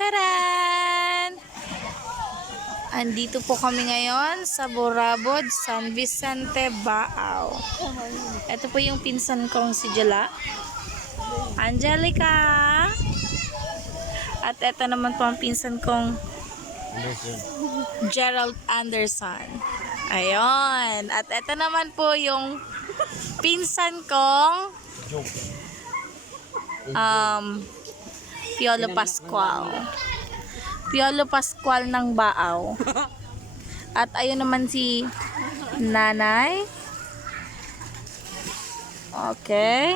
Taran! Andito po kami ngayon sa Borabod, San Vicente, Baaw. Ito po yung pinsan kong si Jala. Angelica! At ito naman po ang pinsan kong Gerald Anderson. Ayun. At ito naman po yung pinsan kong Piolo Pascual. Piolo Pascual ng Baaw. At ayun naman si Nanay. Okay.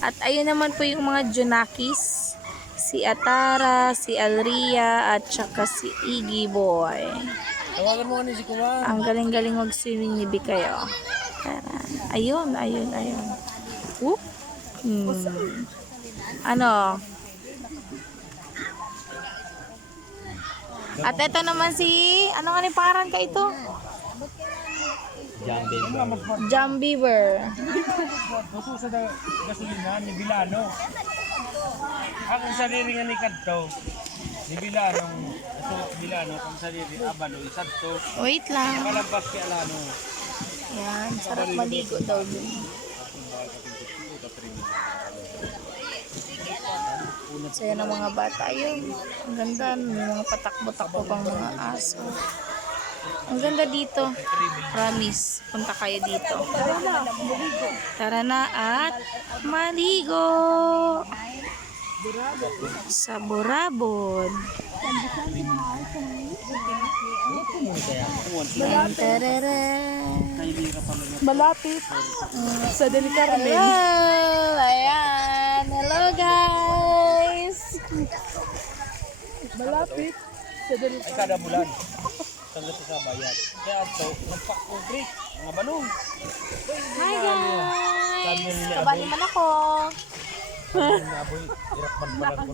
At ayun naman po yung mga Junakis. Si Atara, si Alria, at saka si Iggy Boy. Tawagan mo ni si Kuya. Ang galing-galing mag-swimming ni Bikayo. Ayun, ayun, ayun. Whoop. Ano? At ito naman si, ano nga ni parang ka ito? Jam Beaver. Puso sa gasolina ni Bilano. Ako sa diri nga ni Kadto. Ni Bilano, Bilano kung sa diri abalo isadto. Wait lang. Kalampas kay Alano. Yan, sarap maligo daw dun. So yan ang mga bata yun. Ang ganda, may mga patakbo-takbo pang mga aso. Ang ganda dito. Promise, punta kayo dito. Tara na at maligo sa Borabod. Malapit sa Delicarmen. Hello! Ayan! Hello guys! Malapit sa Ay Delicarmen. kada bulan. Tanggal sa bayad. Kaya ato nagpa-concrete mga balong. Hi guys! Kabali man ako. Sabi ni Aboy, irakman pala ko.